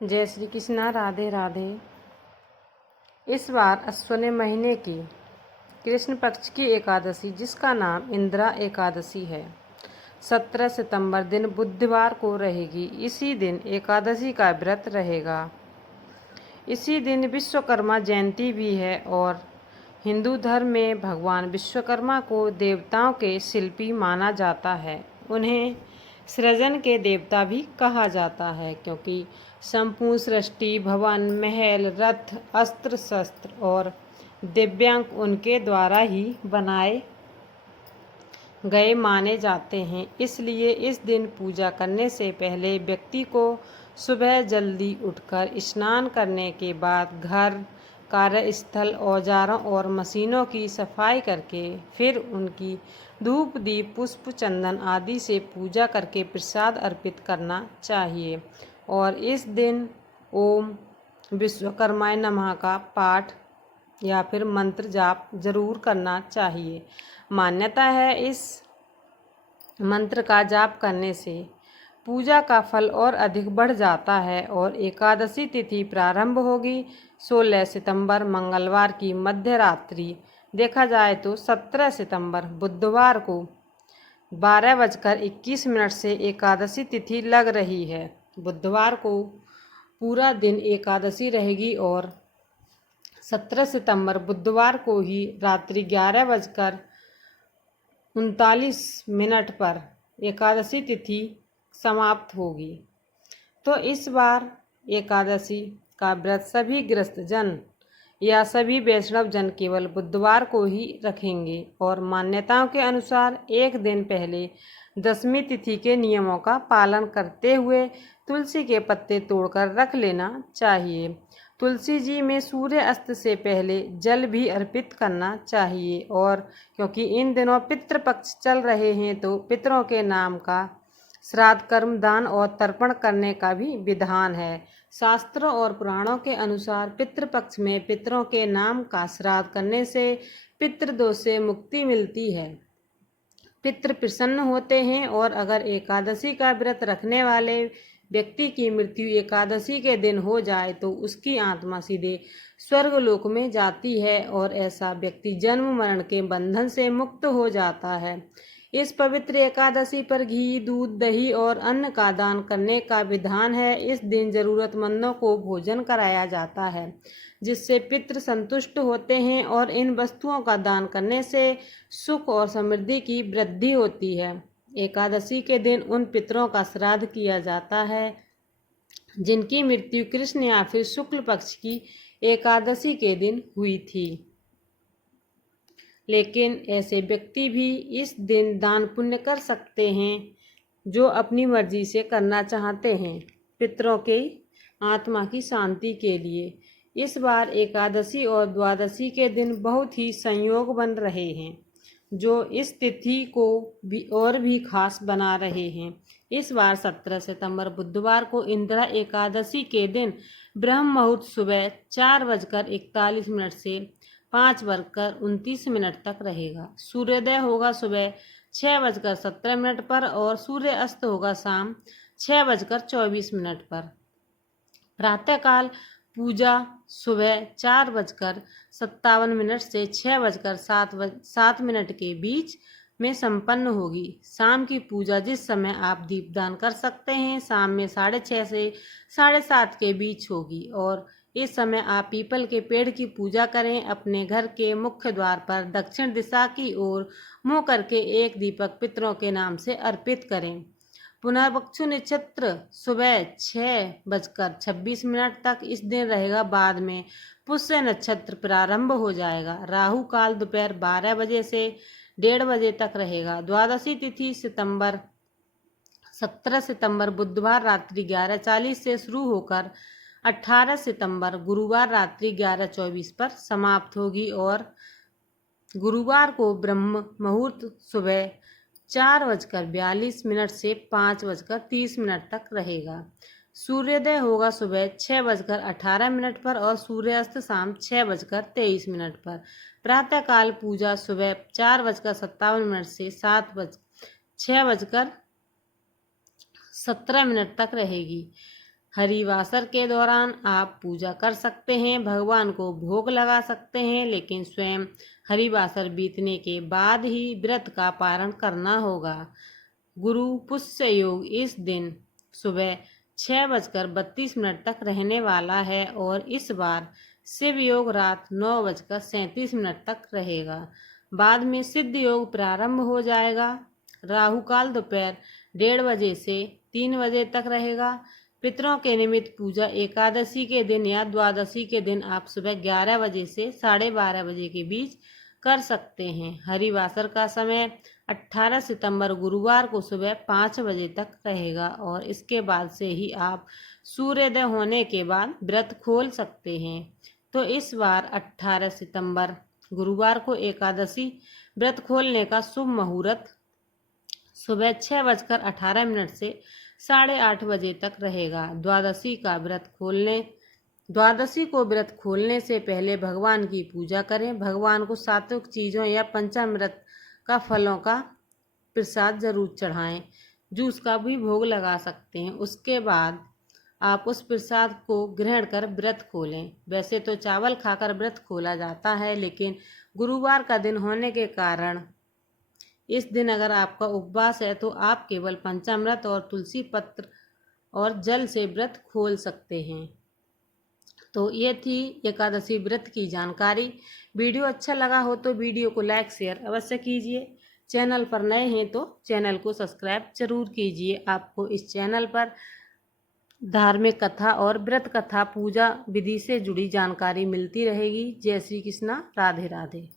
जय श्री कृष्णा। राधे राधे। इस बार अश्विन महीने की कृष्ण पक्ष की एकादशी, जिसका नाम इंदिरा एकादशी है, 17 सितंबर दिन बुधवार को रहेगी। इसी दिन एकादशी का व्रत रहेगा। इसी दिन विश्वकर्मा जयंती भी है और हिंदू धर्म में भगवान विश्वकर्मा को देवताओं के शिल्पी माना जाता है। उन्हें सृजन के देवता भी कहा जाता है, क्योंकि संपूर्ण सृष्टि, भवन, महल, रथ, अस्त्र शस्त्र और दिव्यांग उनके द्वारा ही बनाए गए माने जाते हैं। इसलिए इस दिन पूजा करने से पहले व्यक्ति को सुबह जल्दी उठकर स्नान करने के बाद घर, कार्यस्थल, औजारों और मशीनों की सफाई करके फिर उनकी धूप, दीप, पुष्प, चंदन आदि से पूजा करके प्रसाद अर्पित करना चाहिए। और इस दिन ओम विश्वकर्माय नमः का पाठ या फिर मंत्र जाप जरूर करना चाहिए। मान्यता है इस मंत्र का जाप करने से पूजा का फल और अधिक बढ़ जाता है। और एकादशी तिथि प्रारंभ होगी 16 सितंबर मंगलवार की मध्य रात्रि। देखा जाए तो 17 सितंबर बुधवार को 12:21 से एकादशी तिथि लग रही है। बुधवार को पूरा दिन एकादशी रहेगी और 17 सितंबर बुधवार को ही रात्रि 11:39 पर एकादशी तिथि समाप्त होगी। तो इस बार एकादशी का व्रत सभी गृहस्थ जन या सभी वैष्णव जन केवल बुधवार को ही रखेंगे। और मान्यताओं के अनुसार एक दिन पहले दशमी तिथि के नियमों का पालन करते हुए तुलसी के पत्ते तोड़कर रख लेना चाहिए। तुलसी जी में सूर्य अस्त से पहले जल भी अर्पित करना चाहिए। और क्योंकि इन दिनों पितृपक्ष चल रहे हैं, तो पितरों के नाम का श्राद्ध, कर्म, दान और तर्पण करने का भी विधान है। शास्त्रों और पुराणों के अनुसार पितृपक्ष में पितरों के नाम का श्राद्ध करने से पितृदोष से मुक्ति मिलती है, पितृ प्रसन्न होते हैं। और अगर एकादशी का व्रत रखने वाले व्यक्ति की मृत्यु एकादशी के दिन हो जाए तो उसकी आत्मा सीधे स्वर्गलोक में जाती है और ऐसा व्यक्ति जन्म मरण के बंधन से मुक्त हो जाता है। इस पवित्र एकादशी पर घी, दूध, दही और अन्न का दान करने का विधान है। इस दिन जरूरतमंदों को भोजन कराया जाता है, जिससे पितृ संतुष्ट होते हैं और इन वस्तुओं का दान करने से सुख और समृद्धि की वृद्धि होती है। एकादशी के दिन उन पितरों का श्राद्ध किया जाता है जिनकी मृत्यु कृष्ण या फिर शुक्ल पक्ष की एकादशी के दिन हुई थी। लेकिन ऐसे व्यक्ति भी इस दिन दान पुण्य कर सकते हैं जो अपनी मर्जी से करना चाहते हैं, पितरों के आत्मा की शांति के लिए। इस बार एकादशी और द्वादशी के दिन बहुत ही संयोग बन रहे हैं, जो इस तिथि को भी और भी खास बना रहे हैं। इस बार 17 सितंबर बुधवार को इंदिरा एकादशी के दिन ब्रह्म मुहूर्त सुबह 4:41 से 5:29 तक रहेगा। सूर्योदय होगा सुबह 6:17 पर और सूर्य अस्त होगा शाम 6:24 पर। प्रातःकाल पूजा सुबह 4:57 से 6:07 के बीच में संपन्न होगी। शाम की पूजा जिस समय आप दीपदान कर सकते हैं, शाम में 6:30 से 7:30 के बीच होगी। और इस समय आप पीपल के पेड़ की पूजा करें। अपने घर के मुख्य द्वार पर दक्षिण दिशा की ओर मुँह करके एक दीपक पितरों के नाम से अर्पित करें। पुनर्वक्षु नक्षत्र सुबह 6:26 तक इस दिन रहेगा। बाद में पुष्य नक्षत्र प्रारंभ हो जाएगा। राहु काल दोपहर 12 बजे से 1:30 बजे तक रहेगा। द्वादशी तिथि 17 सितंबर बुधवार रात्रि 11:40 से शुरू होकर 18 सितंबर गुरुवार रात्रि 11:24 पर समाप्त होगी। और गुरुवार को ब्रह्म मुहूर्त सुबह 4:42 से 5:30 तक रहेगा। सूर्योदय होगा सुबह 6:18 पर और सूर्यास्त शाम 6:23 पर। प्रातःकाल पूजा सुबह 4:57 से 6:17 तक रहेगी। हरिवासर के दौरान आप पूजा कर सकते हैं, भगवान को भोग लगा सकते हैं, लेकिन स्वयं हरिवासर बीतने के बाद ही व्रत का पारण करना होगा। गुरु पुष्य योग इस दिन सुबह 6:32 तक रहने वाला है और इस बार शिव योग रात 9:37 तक रहेगा। बाद में सिद्ध योग प्रारंभ हो जाएगा। राहु काल दोपहर 1:30 बजे से 3 बजे तक रहेगा। पितरों के निमित्त पूजा एकादशी के दिन या द्वादशी के दिन आप सुबह 11 बजे से 12:30 बजे के बीच कर सकते हैं। हरिवासर का समय 18 सितंबर गुरुवार को सुबह 5 बजे तक रहेगा और इसके बाद से ही आप सूर्योदय होने के बाद व्रत खोल सकते हैं। तो इस बार 18 सितंबर गुरुवार को एकादशी व्रत खोलने का शुभ मुहूर्त सुबह 6:18 से 8:30 बजे तक रहेगा। द्वादशी को व्रत खोलने से पहले भगवान की पूजा करें। भगवान को सात्विक चीज़ों या पंचामृत का फलों का प्रसाद जरूर चढ़ाएं। जूस का भी भोग लगा सकते हैं। उसके बाद आप उस प्रसाद को ग्रहण कर व्रत खोलें। वैसे तो चावल खाकर व्रत खोला जाता है, लेकिन गुरुवार का दिन होने के कारण इस दिन अगर आपका उपवास है तो आप केवल पंचामृत और तुलसी पत्र और जल से व्रत खोल सकते हैं। तो ये थी एकादशी व्रत की जानकारी। वीडियो अच्छा लगा हो तो वीडियो को लाइक शेयर अवश्य कीजिए। चैनल पर नए हैं तो चैनल को सब्सक्राइब जरूर कीजिए। आपको इस चैनल पर धार्मिक कथा और व्रत कथा पूजा विधि से जुड़ी जानकारी मिलती रहेगी। जय श्री कृष्णा, राधे राधे।